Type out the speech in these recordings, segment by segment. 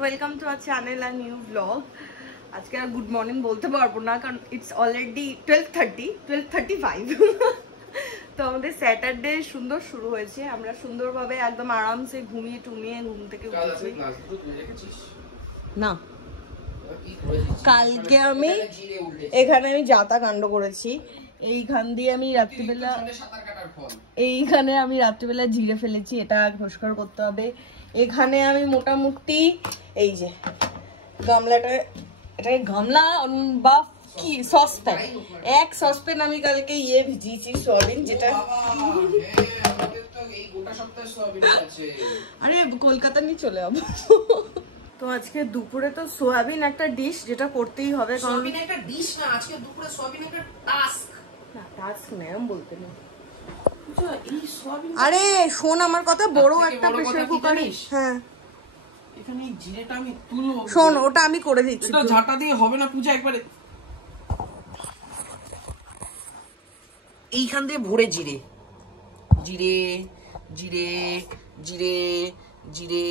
Welcome to our channel আর new blog. আজকে আর গুড মর্নিং বলতে পারবো না, কারণ ইটস অলরেডি 12:35 তো আমাদের স্যাটারডে সুন্দর শুরু হয়েছে। আমরা সুন্দরভাবে একদম আরামসে ঘুমিয়ে টুমিয়ে ঘুম থেকে উঠেছি। না, কালকে আমি এখানে যাতা কাণ্ড করেছি। এইখানে আমি রাত্রিবেলা জিরে ফেলেছি, এটা পরিষ্কার করতে হবে। এখানে আমি মোটামুটি এই যে গামলাটা, এটা গামলা বা কি সসপ্যান, এক সসপ্যান আমি কালকে ভিজিয়েছি সোয়াবিন, যেটা আরে কলকাতা নিয়ে চলে যাবো। তো আজকে দুপুরে তো সোয়াবিন একটা ডিশ, যেটা করতেই হবে, কারণ সোয়াবিন একটা ডিশ না, আজকে দুপুরে সোয়াবিন একটা টাস্ক। না টাস্ক না আমি বলতে না। আরে শোন আমার কথা, বড় একটা প্রেসার কুকারে, হ্যাঁ এখানে জিরেটা আমি তুলবো, শোন ওটা আমি করে দিচ্ছি। এটা ঝাঁটা দিয়ে হবে না পূজা, একবারে এইখান দিয়ে ভরে জিরে জিরে জিরে জিরে জিরে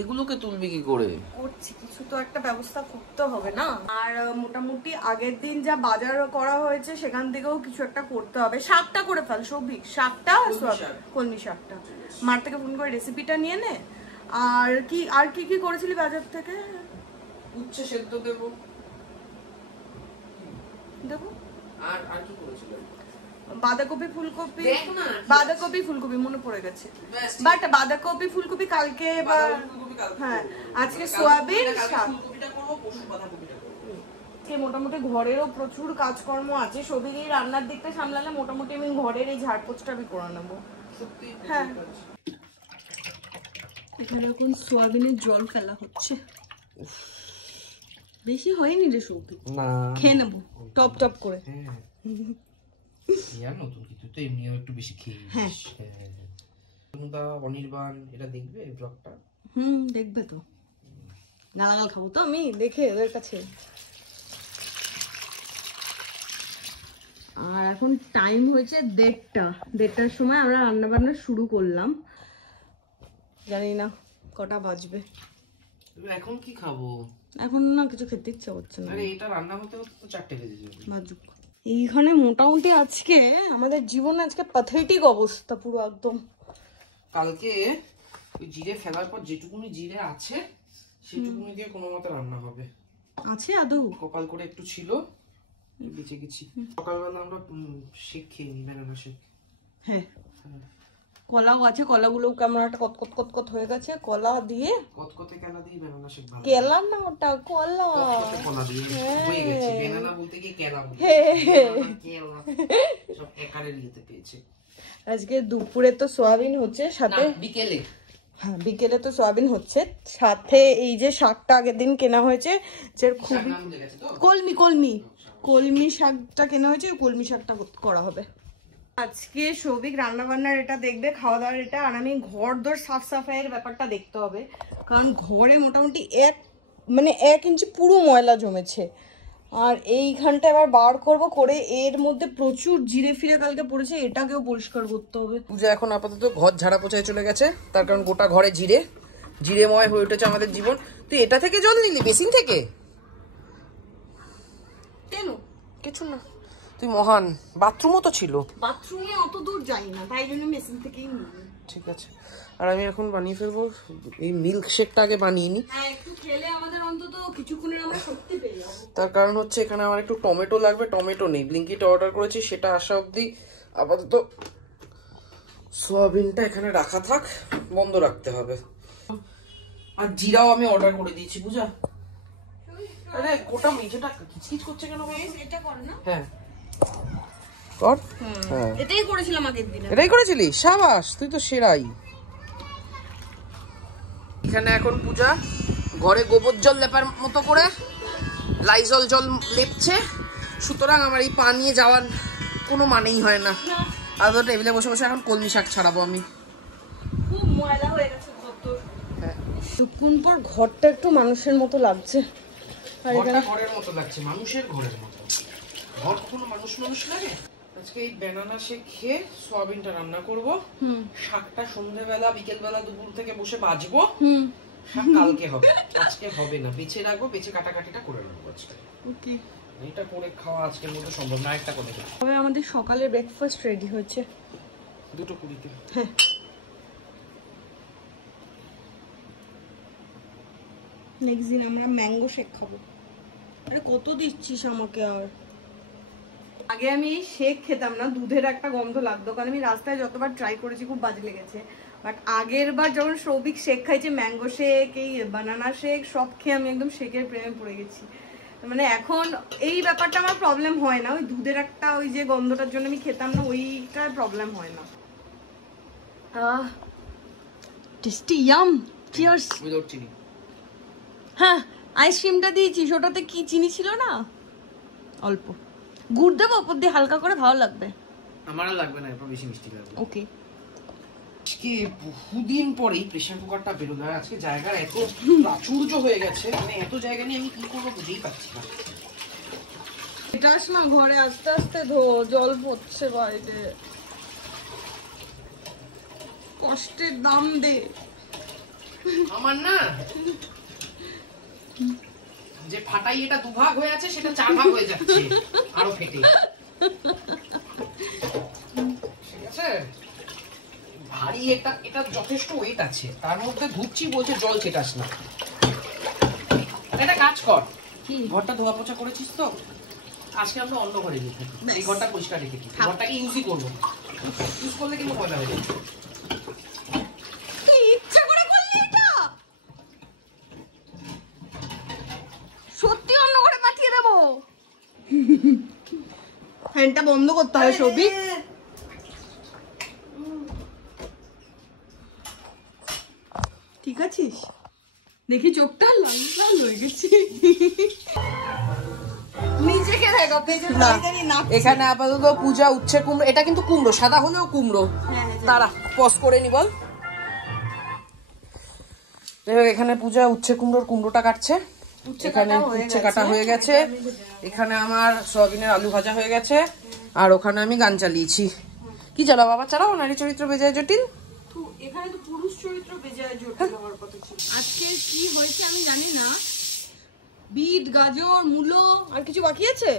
এগুলোকে তুলবি কি করে? করছি, কিছু তো একটা ব্যবস্থা করতে হবে না। আর মোটামুটি আগের দিন যা বাজার করা হয়েছে সেখান থেকেও কিছু একটা করতে হবে। শাকটা করে ফেল সৌভিক, শাকটা কলমি শাকটা মার থেকে ফোন করে রেসিপিটা নিয়ে নে। আর কি কি করেছিলি বাজার থেকে? উচ্ছে সেদ্ধ দেবো আর কি করেছিলাম? বাঁধাকপি ফুলকপি মনে পড়ে গেছে, বাট বাঁধাকপি ফুলকপি কালকে, হ্যাঁ আজকে সোয়াবিন শাক। মোটামুটি ঘরেরও প্রচুর কাজকর্ম আছে, সবিরই রান্নার দিকটা সামলালে মোটামুটি আমি ঘরের এই ঝাড়পোছটা আমি করে নেবো। হ্যাঁ এখানে এখন সোয়াবিনের জল ফেলা হচ্ছে, বেশি হয়নি রে সৌভিক, খেয়ে নেবো টপ টপ করে। নতুন কিছু তো এমনিও একটু বেশি খেয়ে। হ্যাঁ অনির্বাণ এটা দেখবে এই ব্লগটা? দেখবে তো, গালাগাল খাবো তো আমি দেখে ওদের কাছে। আর এখন টাইম হয়েছে 1:30টার সময় আমরা রান্না বান্না শুরু করলাম, জানি না কটা বাজবে। এখন কি খাবো? এখন না কিছু খেতে ইচ্ছা করছে না। আরে এটা রান্না হতে হতে তো 4টে বেজে যাবে। বাজুক। এইখানে মোটামুটি আজকে আমাদের জীবনে আজকে প্যাথেটিক অবস্থা পুরো একদম। কালকে ওই জিরে ফেলার পর যেটুকুনি জিরে আছে সেটুকুনি দিয়ে কোনো মতে রান্না হবে। আছে আদৌ কপাল করে একটু ছিল, বেঁচে গেছি। সকালবেলা আমরা শেক খেয়ে নিই, ব্যানানা শেক। হ্যাঁ কলাও আছে, কলাগুলো কেমন একটা কত হয়ে গেছে। কলা দিয়ে কতকতে কেলা দিয়ে ব্যানানা শেক ভালো। কেলা না ওটা কলা, কতকতে কলা দিয়ে হয়ে গেছে। ব্যানানা বলতে কি কেলা বলতে, কেলা সব একারে নিতে পেয়েছে। আজকে দুপুরে তো সোয়াবিন হচ্ছে, সাথে বিকেলে, হ্যাঁ বিকেলে তো সোয়াবিন হচ্ছে, সাথে এই যে শাকটা আগের দিন কেনা হয়েছে, যে খুবই কলমি শাকটা কেনা হয়েছে, কলমি শাকটা করা হবে আজকে। সৌভিক রান্না বান্নার এটা দেখবে, খাওয়া দাওয়ার এটা, আর আমি ঘর দোর সাফ সাফাইয়ের ব্যাপারটা দেখতে হবে, কারণ ঘরে মোটামুটি 1 ইঞ্চি পুরো ময়লা জমেছে। আর এইখানটা এবার বার করবো, করে এর মধ্যে প্রচুর জিরে ফিরে কালকে পড়েছে, এটাকেও পরিষ্কার করতে হবে। পূজা এখন আপাতত ঘর ঝাড়া পোছায় চলে গেছে, তার কারণ গোটা ঘরে জিরেময় হয়ে উঠেছে আমাদের জীবন। তুই এটা থেকে জল নিলি, বেসিন থেকে? কেন? কিছু না, তুই মহান। বাথরুমও তো ছিল। বাথরুমে অত দূর যাই না, তাই জন্য মেশিন থেকেই নিই। ঠিক আছে, আর আমি এখন বানিয়ে ফেলবো এই মিল্ক শেকটা। আগে বানিয়ে নি, একটু খেলে আমাদের অন্তত কিছুক্ষণের আমরা শক্তি পেয়ে যাবো। তার কারণ হচ্ছে এখানে আমার একটু টমেটো লাগবে, টমেটো নেই। ব্লিঙ্কিটে অর্ডার করেছি, সেটা আসা অবধি আপাতত সোয়াবিনটা এখানে রাখা থাক, বন্ধ রাখতে হবে। আর জিরাও আমি অর্ডার করে দিয়েছি পূজা। আরে গোটা মেঝেটা কিচকিচ করছে কেন? এটা কর না। হ্যাঁ কর। হ্যাঁ এটাই করেছিলাম আগের দিন। এটাই করেছিলি? সাবাস, তুই তো সেরাই। এখানে এখন পূজা ঘরে গোবর জল লেপার মতো করে লাইজল জল লেপছে, সুতরাং আমার এই পা নিয়ে যাওয়ার কোনো মানেই হয় না। আর তো টেবিলে বসে বসে এখন কলমি শাক ছাড়াবো আমি। খুব ময়লা হয়ে গেছে ঘর। হ্যাঁ কিছুক্ষণ পর ঘরটা একটু মানুষের মতো লাগছে। ঘরটা ঘরের মতো লাগছে, মানুষের ঘরের মতো। ঘর কখনো মানুষ লাগে? আজকে এই ব্যানানা শেক খেয়ে সোয়াবিনটা রান্না করব। শাকটা সন্ধ্যেবেলা, বিকেলবেলা, দুপুর থেকে বসে বাজবো। শাক কালকে হবে, আজকে হবে না। বেঁচে রাখবো, বেঁচে কাটাকাটিটা করে নেবো আজকে। ওকে, এটা করে খাওয়া আজকের মধ্যে সম্ভব না। একটা করে খাও। তবে আমাদের সকালের ব্রেকফাস্ট রেডি হচ্ছে। 2:20 হ্যাঁ, নেক্সট দিন আমরা ম্যাঙ্গো শেক খাবো। আরে কত দিচ্ছিস আমাকে? আর আগে আমি শেক খেতাম না, দুধের একটা গন্ধ লাগতো, কারণ আমি রাস্তায় যতবার ট্রাই করেছি খুব বাজে লেগেছে। বাট আগের বার যখন সৌভিক শেক খাইছে, ম্যাঙ্গো শেক, এই বানানা শেক, সব খেয়ে আমি একদম শেকের প্রেমে পড়ে গেছি। মানে এখন এই ব্যাপারটা আমার প্রবলেম হয় না, ওই দুধের একটা ওই যে গন্ধটার জন্য আমি খেতাম না, ওইটার প্রবলেম হয় না। Tasty, yam, cheers. উইদাউট চিনি। হ্যাঁ, আইসক্রিমটা দিয়েছিস, ওটাতে কি চিনি ছিল না? অল্প গুড় দেবো ওপর দিয়ে হালকা করে, ভালো লাগবে। আমার লাগবে না, এরপর বেশি মিষ্টি লাগবে। ওকে। আজকে বহুদিন পরেই প্রেসার কুকারটা বেরোলো। আর আজকে জায়গার এত প্রাচুর্য হয়ে গেছে, মানে এত জায়গা নিয়ে আমি কি করবো বুঝেই পাচ্ছি না। এটাস না ঘরে, আস্তে আস্তে ধো, জল পড়ছে বাইরে। কষ্টের দাম দে। আমার না যে ফাটাই এটা দুভাগ হয়ে আছে, সেটা 4 ভাগ হয়ে যাচ্ছে আরো ফেটে। ঠিক আছে, ভারী এটা, এটা যথেষ্ট ওয়েট আছে, তার মধ্যে ধুচ্ছি বলছে জল ছেটাস না। এটা কাজ কর, ঘরটা ধোয়া পোছা করেছিস তো, আজকে আমরা অন্য ঘরে গিয়ে থাকি, এই ঘরটা পরিষ্কার রেখে দিই, ঘরটাকে ইউজই করবো। ইউজ করলে কিন্তু মজা হয়ে যাবে। ইচ্ছা করে করলি এটা? সত্যি অন্য ঘরে পাঠিয়ে দেবো। ফ্যানটা বন্ধ করতে হবে সৌভিক। ঠিক আছিস? দেখি চোখটা লাল লাল হয়ে গেছে। নিজেকে দেখো, পেছনে দাঁড়িয়ে না। এখানে আপাতত পূজা উচ্ছে কুমড়ো, এটা কিন্তু কুমড়ো, সাদা হলেও কুমড়ো। তারা পজ করে নি বল। এখানে পূজা উচ্ছে কুমড়োটা কাটছে, এখানে উচ্ছে কাটা হয়ে গেছে, এখানে আমার সয়াবিনের আলু ভাজা হয়ে গেছে, আর ওখানে আমি গান চালিয়েছি। কি চালাও বাবা? চালাও নারী চরিত্র বেজায় জটিল। এখানে তো পুরুষ চরিত্র বেজায় জটিল হওয়ার কথা ছিল। আজকে কি হয়েছে আমি জানি না। বিট, গাজর, মূলো, আর কিছু বাকি আছে?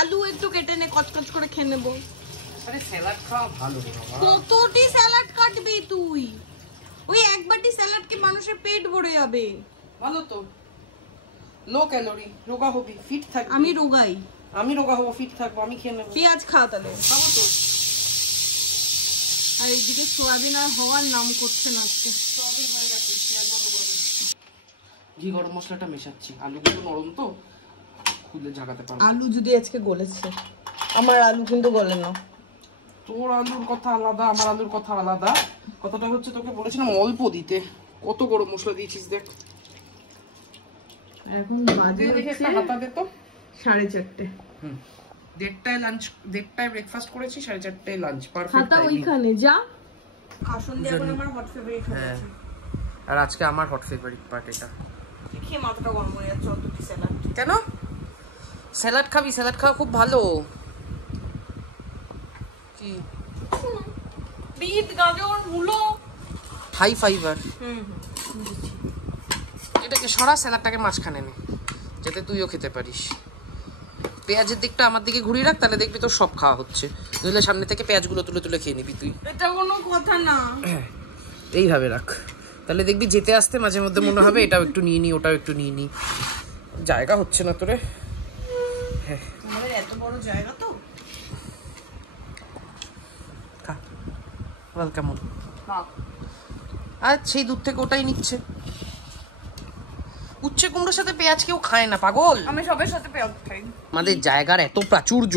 আলু একটু কেটে নে, কচকচ করে খেয়ে নেবো। আরে স্যালাড খাওয়া ভালো রে বাবা। কতটি স্যালাড কাটবি তুই? ওই এক বাটি স্যালাড কি মানুষের পেট ভরে যাবে? ভালো তো, লো ক্যালোরি, রোগা হবি, ফিট থাকবি। আমি রোগাই। আমি রোগা হবো, ফিট থাকবো, আমি খেয়ে নেবো। পেঁয়াজ খাও তাহলে। খাবো তো। আর এইদিকে সোয়াবিন আর হওয়ার নাম করছে না আজকে। সয়াবিন হয়ে গেছে, পেঁয়াজ বন্ধ করবে। ঘি গরম মশলাটা মেশাচ্ছি, আলুগুলো নরম তো, খুলে ঝাঁকাতে পারবো। আলু যদি আজকে গলেছে, আমার আলু কিন্তু গলে না। তোর আলুর কথা আলাদা, আমার আলুর কথা আলাদা। কথাটা হচ্ছে তোকে বলেছিলাম অল্প দিতে, কত গরম মশলা দিয়েছিস দেখ। এখন বাজে দেখে একটা হাতা দে তো। 4:30। 1:30টায় লাঞ্চ, 1:30টায় ব্রেকফাস্ট করেছি, 4:30টায় লাঞ্চ। পারফেক্ট খাতা ওইখানে যা। কাসুন্দি এখন আমার হট ফেভারিট হয়ে হ্যাঁ, গেছে। আর আজকে আমার হট ফেভারিট পার্ট এটা। খেয়ে মাথাটা গরম হয়ে যাচ্ছে অতটি স্যালাড। কেন? স্যালাড খাবি, স্যালাড খাওয়া খুব ভালো। কি? বিট, গাজর, মূলো, হাই ফাইবার। এটাকে সরা, স্যালাডটাকে মাঝখানে নে, যাতে তুইও খেতে পারিস। পেঁয়াজের দিকটা আমার দিকে ঘুরিয়ে রাখ, তাহলে দেখবি তোর সব খাওয়া হচ্ছে। নইলে সামনে থেকে পেঁয়াজগুলো তুলে তুলে খেয়ে নিবি তুই। এটা কোনো কথা না। এইভাবে রাখ, তাহলে দেখবি যেতে আসতে মাঝে মধ্যে মনে হবে এটাও একটু নিয়ে নি, ওটাও একটু নিয়ে নি। জায়গা হচ্ছে না তোরে। হ্যাঁ, আমাদের এত বড় জায়গা তো। খা, বল কেমন? আর সেই দূর থেকে ওটাই নিচ্ছে। উচ্ছে কুমড়োর সাথে পেঁয়াজ কেউ খায় না, পাগল। আমি সবের সাথে পেঁয়াজ খাই। আমাদের জায়গার এত প্রাচুর্য,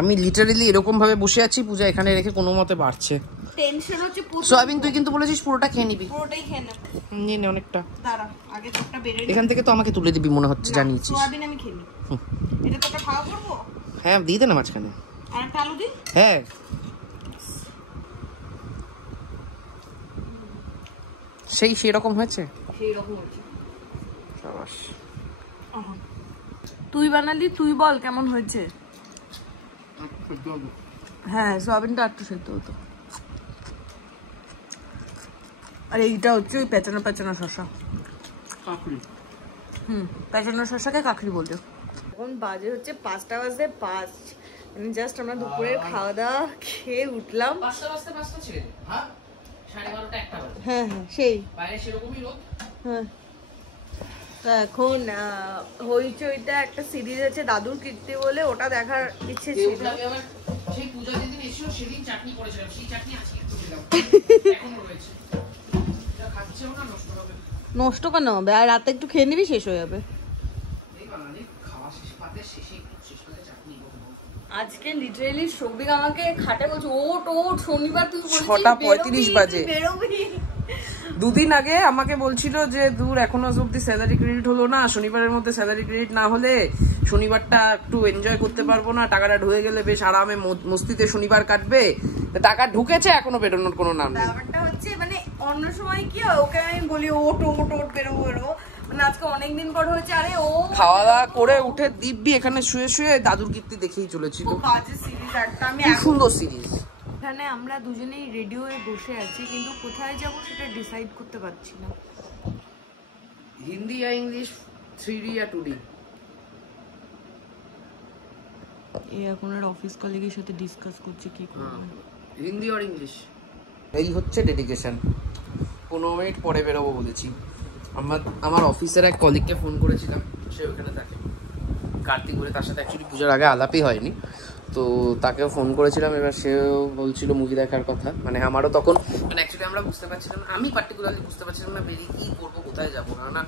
আমি লিটারেলি এরকম ভাবে বসে আছি, পূজা এখানে রেখে কোনো মতে বাড়ছে। টেনশন হচ্ছে। সোয়াবিন তুই কিন্তু বলেছিস পুরোটা খেয়ে নিবি। পুরোটাই খেয়ে নেব। নিয়ে নে অনেকটা। দাঁড়া, আগে তোরটা বেরে নি। এখান থেকে তো আমাকে তুলে দিবি মনে হচ্ছে, জানিয়েছিস। সোয়াবিন আমি খেয়ে নিই। এটা তোরটা খাওয়া করবো? হ্যাঁ, দিয়ে দে না মাঝখানে। আর একটা আলু দি। হ্যাঁ, সেরকম হয়েছে। সেই রকম হয়েছে। সাবাস। তুই বানালি, তুই বল কেমন হয়েছে। হ্যাঁ, সোয়াবিনটা একটু সেদ্ধ হতো। আর এইটা হচ্ছে ওই পেঁচানো পেঁচানো শসা, কাকড়ি। পেঁচানো শসাকে কাকড়ি বলতে। এখন বাজে হচ্ছে 5টা বাজতে 5, মানে জাস্ট আমরা দুপুরের খাওয়া দাওয়া খেয়ে উঠলাম। 5টা বাজতে 5টা ছেড়ে হ্যাঁ 12:30 1টা বাজে। হ্যাঁ সেই বাইরে সেরকমই রোদ। হ্যাঁ তো এখন হইচইটা একটা সিরিজ আছে দাদুর কীর্তি বলে, ওটা দেখার ইচ্ছে ছিল। সেই পূজা যেদিন এসেছিল সেদিন চাটনি করেছিলাম, সেই চাটনি আজকে একটু খেলাম, এখনো রয়েছে। এটা খাচ্ছেও না, নষ্ট হবে। নষ্ট কেন হবে? আর রাতে একটু খেয়ে নিবি, শেষ হয়ে যাবে। আজকে লিটারালি সৌভিক আমাকে খাটে বলছে ওট ওট, শনিবার তুই বলছিস 6:35 বাজে। বেরোবি। দুদিন আগে আমাকে বলছিল যে দূর এখনো অব্দি স্যালারি ক্রেডিট হলো না, শনিবারের মধ্যে স্যালারি ক্রেডিট না হলে শনিবারটা একটু এনজয় করতে পারবো না, টাকাটা ঢুকে গেলে বেশ আরামে মস্তিতে শনিবার কাটবে। টাকা ঢুকেছে, এখনো বেরোনোর কোনো নাম নেই। ব্যাপারটা হচ্ছে মানে অন্য সময় কি হয়, ওকে আমি বলি ওট ওট ওট বেরোবো বেরোবো, মানে আজকে অনেকদিন পর হয়েছে। আরে ও খাওয়া দাওয়া করে উঠে দিব্যি এখানে শুয়ে শুয়ে দাদুর কীর্তি দেখেই চলেছিল। বাজে সিরিজ একটা, আমি খুব সুন্দর সিরিজ। এখানে আমরা দুজনেই রেডি হয়ে বসে আছি, কিন্তু কোথায় যাব সেটা ডিসাইড করতে পারছি না। হিন্দি या इंग्लिश 3D या 2D? এই এখন আর অফিস কলিগের সাথে ডিসকাস করছি কি করব, হিন্দি আর ইংলিশ। এই হচ্ছে ডেডিকেশন। 15 মিনিট পরে বেরোবো বলেছি। আমার অফিসের এক কলিগকে ফোন করেছিলাম, সে ওখানে থাকে কার্তিক বলে, তার সাথে অ্যাকচুয়ালি পুজোর আগে আলাপই হয়নি, তো তাকেও ফোন করেছিলাম। এবার সেও বলছিল মুভি দেখার কথা, মানে আমারও তখন মানে অ্যাকচুয়ালি আমরা বুঝতে পারছিলাম, আমি পার্টিকুলারলি বুঝতে পারছিলাম না বেরিয়ে কী করবো, কোথায় যাবো। না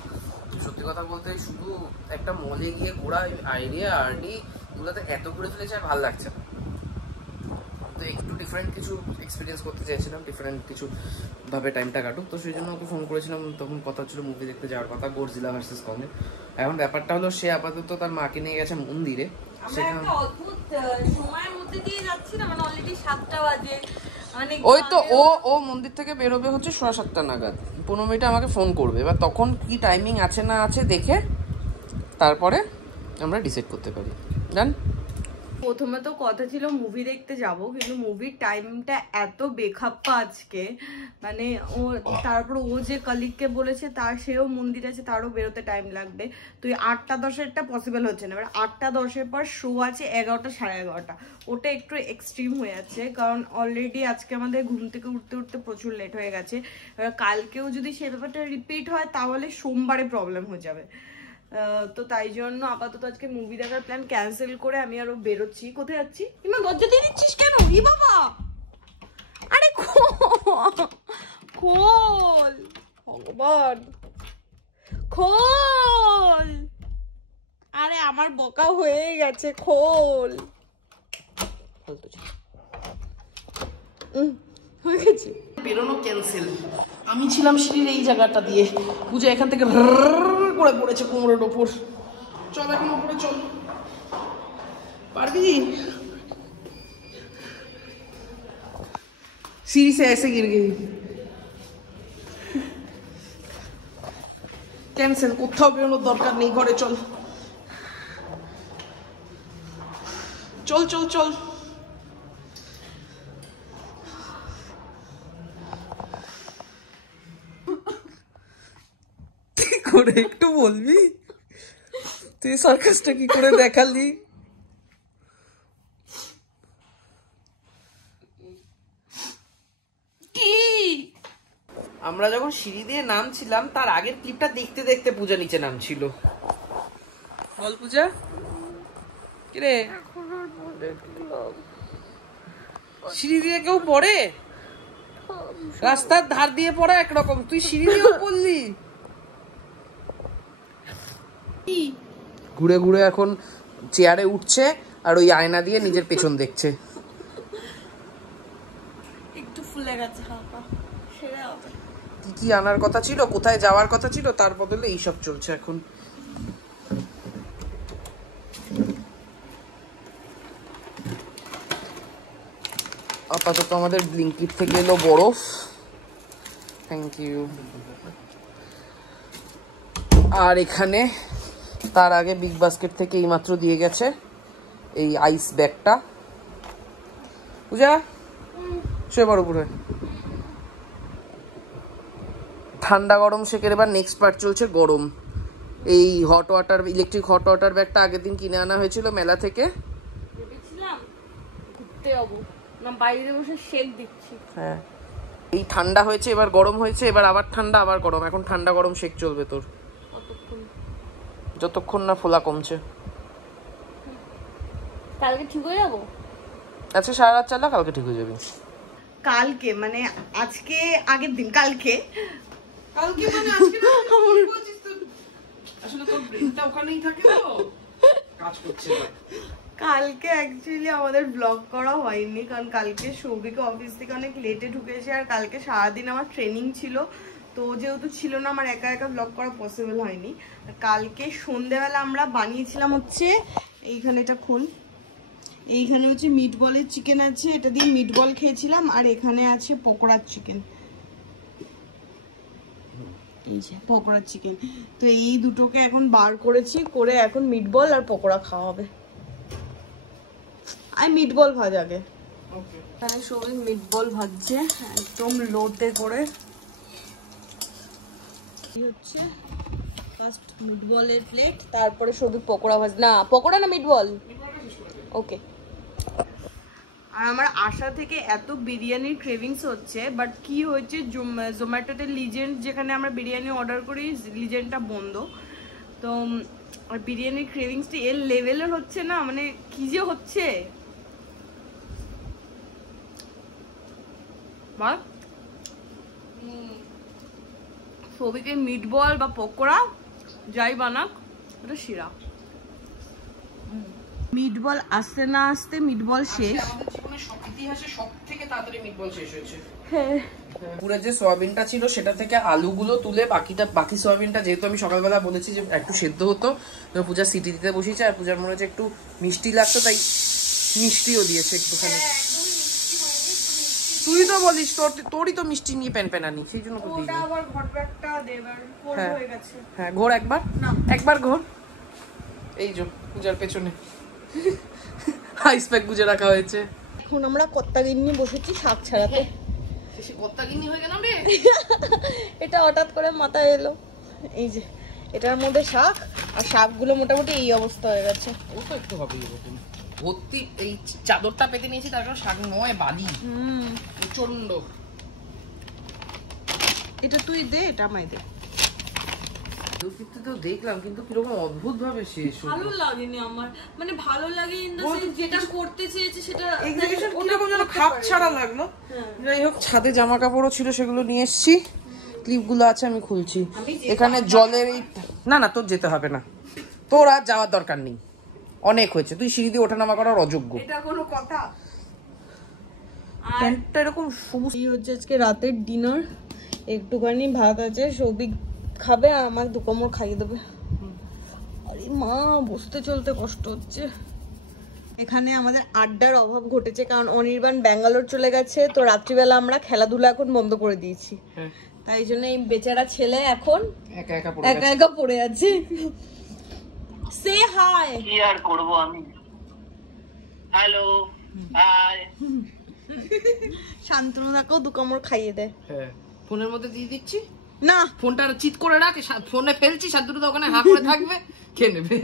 সত্যি কথা বলতে শুধু একটা মলে গিয়ে ঘোরা, আইডিয়া আরডি এগুলোতে এত ঘুরে ফেলেছে আর ভালো লাগছে না। তো একটু ডিফারেন্ট কিছু এক্সপিরিয়েন্স করতে চাইছিলাম, ডিফারেন্ট কিছু ভাবে টাইমটা কাটুক, তো সেই জন্য ওকে ফোন করেছিলাম। তখন কথা ছিল মুভি দেখতে যাওয়ার কথা, গডজিলা ভার্সেস কং। এখন ব্যাপারটা হলো সে আপাতত তার মাকে নিয়ে গেছে মন্দিরে। সেখানে অদ্ভুত সময়ের মধ্যে দিয়ে যাচ্ছি না, মানে অলরেডি 7টা বাজে, মানে ওই তো ও মন্দির থেকে বেরোবে হচ্ছে 7:30 নাগাদ, 15 মিনিটে আমাকে ফোন করবে। এবার তখন কি টাইমিং আছে না আছে দেখে তারপরে আমরা ডিসাইড করতে পারি। জান প্রথমে তো কথা ছিল মুভি দেখতে যাব, কিন্তু মুভির টাইমটা এত বেখাপ্পা আজকে, মানে ও তারপর ও যে কলিগকে বলেছে তার সেও মন্দির আছে, তারও বেরোতে টাইম লাগবে। তুই 8:10-এরটা পসিবল হচ্ছে না। এবার 8:10-এর পর শো আছে 11টা 11:30, ওটা একটু এক্সট্রিম হয়ে যাচ্ছে, কারণ অলরেডি আজকে আমাদের ঘুম থেকে উঠতে উঠতে প্রচুর লেট হয়ে গেছে। এবার কালকেও যদি সে ব্যাপারটা রিপিট হয় তাহলে সোমবারে প্রবলেম হয়ে যাবে। তো তাই জন্য আপাতত আজকে মুভি দেখার প্ল্যান ক্যান্সেল করে আমি আরো বেরোচ্ছি। কোথায় যাচ্ছি? ইমা দরজা দিয়ে দিচ্ছিস কেন? ই বাবা, আরে খোল ভগবান, খোল। আরে আমার বকা হয়ে গেছে, খোল। হয়ে গেছে, বেরোনো ক্যান্সেল। আমি ছিলাম সিঁড়ির এই জায়গাটা দিয়ে, পূজা এখান থেকে করে পড়েছে কোমরের ওপর। চল এখন ওপরে চল, পারবি? सीढ़ी से ऐसे गिर गई। ক্যান্সেল, কোথাও বেরোনোর দরকার নেই, ঘরে চল চল চল চল। কি করে একটু বলবি তুই সার্কাসটা কি করে দেখালি? আমরা যখন সিঁড়ি দিয়ে নামছিলাম তার আগের ক্লিপটা দেখতে দেখতে পূজা নিচে নামছিল। বল পূজা, কিরে সিঁড়ি দিয়ে কেউ পড়ে? রাস্তার ধার দিয়ে পড়া একরকম, তুই সিঁড়ি দিয়েও পড়লি। ঘুরে ঘুরে এখন চেয়ারে উঠছে আর ওই আয়না দিয়ে নিজের পেছন দেখছে। একটু ফুলে গেছে হালকা, সেরে হবে। কি কি আনার কথা ছিল, কোথায় যাওয়ার কথা ছিল, তার বদলে এইসব চলছে এখন। আপাতত আমাদের ব্লিঙ্কিট থেকে এলো বরফ, থ্যাংক ইউ। আর এখানে তার আগে বিগ বাস্কেট থেকে এইমাত্র দিয়ে গেছে এই আইস ব্যাগটা। পূজা শুয়ে পড়ো উপরে। ঠান্ডা গরম শেকের এবার নেক্সট পার্ট চলছে গরম। এই hot water, electric hot water ব্যাগটা আগের দিন কিনে আনা হয়েছিল মেলা থেকে। ভেবেছিলাম ঘুরতে যাবো না, বাইরে বসে শেক দিচ্ছি। হ্যাঁ, এই ঠান্ডা হয়েছে এবার গরম হয়েছে, এবার আবার ঠান্ডা আবার গরম, এখন ঠান্ডা গরম শেক চলবে তোর যতক্ষণ না ফোলা কমছে। কালকে ঠিক হয়ে যাবো। আচ্ছা সারা রাত চালা, কালকে ঠিক হয়ে যাবে। কালকে মানে আজকে আগের দিন, কালকে কালকে মানে আজকে না, আসলে তোর ব্রেনটা ওখানেই থাকে তো কাজ করছে না। কালকে অ্যাকচুয়ালি আমাদের ব্লগ করা হয়নি, কারণ কালকে সৌভিকে অফিস থেকে অনেক লেটে ঢুকেছে, আর কালকে সারাদিন আমার ট্রেনিং ছিল, তো যেহেতু ছিল না আমার একা একা ব্লগ করা পসিবল হয়নি। কালকে সন্ধ্যেবেলা আমরা বানিয়েছিলাম হচ্ছে, এইখানে এটা খোল, এইখানে হচ্ছে মিটবলের চিকেন আছে, এটা দিয়ে মিটবল খেয়েছিলাম, আর এখানে আছে পকোড়ার চিকেন, এই যে পকোড়ার চিকেন। তো এই দুটোকে এখন বার করেছি, করে এখন মিটবল আর পকোড়া খাওয়া হবে। আর মিটবল ভাজা আগে, এখানে সবাই মিটবল ভাজছে একদম লোতে করে। কি হচ্ছে ফার্স্ট মিটবলের প্লেট, তারপরে সবই পকোড়া ভাজ, না পকোড়া না মিটবল, ওকে। আর আমার আশা থেকে এত বিরিয়ানির ক্রেভিংস হচ্ছে, বাট কি হয়েছে জোম্যাটোতে লিজেন্ড যেখানে আমরা বিরিয়ানি অর্ডার করি, লিজেন্ডটা বন্ধ, তো বিরিয়ানির ক্রেভিংসটা এর লেভেলের হচ্ছে না, মানে কি যে হচ্ছে বল। সবিকে মিটবল বা পকোড়া যাই বানাক ওটা শিরা। মিটবল আসতে না আসতে মিটবল শেষ। আমাদের জীবনে সব ইতিহাসে সবথেকে তাড়াতাড়ি মিটবল শেষ হয়েছে। হ্যাঁ, পুরো যে সয়াবিনটা ছিল সেটা থেকে আলুগুলো তুলে বাকি সয়াবিনটা, যেহেতু আমি সকালবেলা বলেছি যে একটু সেদ্ধ হতো, তো পূজা সিটি দিতে বসেছে, আর পূজার মনে হচ্ছে একটু মিষ্টি লাগতো, তাই মিষ্টিও দিয়েছে একটুখানি। তুই তো বলিস তোরই তো মিষ্টি নিয়ে প্যানপ্যানানি, সেই জন্য তো দিই। আবার ঘটবারটা দেবার কোল্ড হয়ে গেছে। হ্যাঁ ঘোর একবার ঘোর। এই যে পূজার পেছনে আইস প্যাক গুজে রাখা হয়েছে। এখন আমরা কত্তাগিন্নি বসেছি শাক ছাড়াতে। কত্তাগিন্নি হয়ে গেলাম রে। এটা হঠাৎ করে মাথায় এলো, এই যে এটার মধ্যে শাক, আর শাকগুলো মোটামুটি এই অবস্থা হয়ে গেছে। ও তো একটু হবেই এরকম ভর্তি, এই চাদরটা পেতে নিয়েছি, তার কারণ শাক নয় বালি প্রচন্ড। এটা তুই দে, এটা আমায় দে। তো দেখলাম কিন্তু কিরকম অদ্ভুত ভাবে শেষ হলো। ভালো লাগেনি আমার, মানে ভালো লাগে ইন দ্য সেন্স যেটা করতে চেয়েছে সেটা এক্সিকিউশন কিরকম যেন খাপ ছাড়া লাগলো। যাই হোক, ছাদে জামা কাপড়ও ছিল, সেগুলো নিয়ে এসেছি, ক্লিপগুলো আছে আমি খুলছি। এখানে জলের এই না তোর যেতে হবে না, তোর আর যাওয়ার দরকার নেই, অনেক হয়েছে, তুই সিঁড়ি দিয়ে ওঠানামা করার অযোগ্য। এটা কোনো কথা? প্যান্টটা এরকম সবুজ। এই হচ্ছে আজকে রাতের ডিনার, একটুখানি ভাত আছে, সৌভিক খাবে আর আমার 2 কামড় খাইয়ে দেবে। আরে মা, বসতে চলতে কষ্ট হচ্ছে। এখানে আমাদের আড্ডার অভাব ঘটেছে, কারণ অনির্বাণ ব্যাঙ্গালোর চলে গেছে, তো রাত্রিবেলা আমরা খেলাধুলা এখন বন্ধ করে দিয়েছি, তাই জন্য এই বেচারা ছেলে এখন একা একা পড়ে আছে। সে হাই। কি আর করব আমি, হ্যালো হাই। শান্তনু দাকেও 2 কামড় খাইয়ে দেয়। হ্যাঁ, ফোনের মধ্যে দিয়ে দিচ্ছি না, ফোনটা চিৎ করে রাখ, ফোনে ফেলছি, শান্তনু তো ওখানে হা করে থাকবে, খেয়ে নেবে।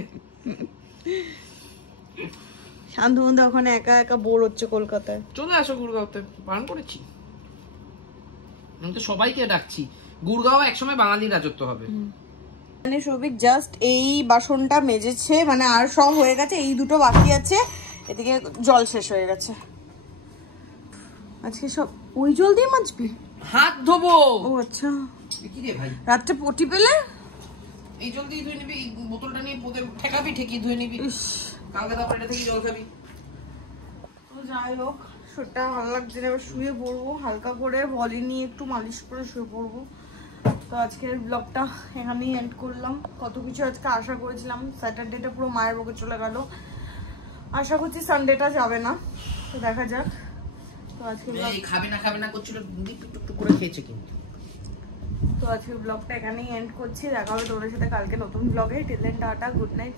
শান্তনু দা ওখানে একা একা বোর হচ্ছে কলকাতায়। চলে আসো গুড়গাঁওতে, বারণ করেছি আমি তো সবাইকে ডাকছি, গুড়গাঁও একসময় বাঙালি রাজত্ব হবে। মানে সৌভিক জাস্ট এই বাসনটা মেজেছে, মানে আর সব হয়ে গেছে, এই দুটো বাকি আছে, এদিকে জল শেষ হয়ে গেছে। আজকে সব ওই জল দিয়ে মাজবি? হাত ধোবো। ও আচ্ছা, কি রে ভাই, রাত্রে পটি পেলে এই জল দিয়ে ধুয়ে নিবি, এই বোতলটা নিয়ে ঠেকাবি, ঠেকিয়ে ধুয়ে নিবি, কালকে তারপর এটা থেকে জল খাবি। তো যাই হোক, শরীরটা ভালো লাগছে না, এবার শুয়ে পড়বো, হালকা করে বলি নিয়ে একটু মালিশ করে শুয়ে পড়বো। তো আজকের ব্লগটা এখানেই এন্ড করলাম। কত কিছু আজকে আশা করেছিলাম, স্যাটারডেটা পুরো মায়ের বকে চলে গেল, আশা করছি সানডেটা যাবে না, তো দেখা যাক। তো আজকে খাবে না করছিল, টুকটুক করে খেয়েছে কিন্তু। তো আজকের ব্লগটা এখানেই এন্ড করছি, দেখা হবে তোমাদের সাথে কালকে নতুন ব্লগে। Till then tata, good night.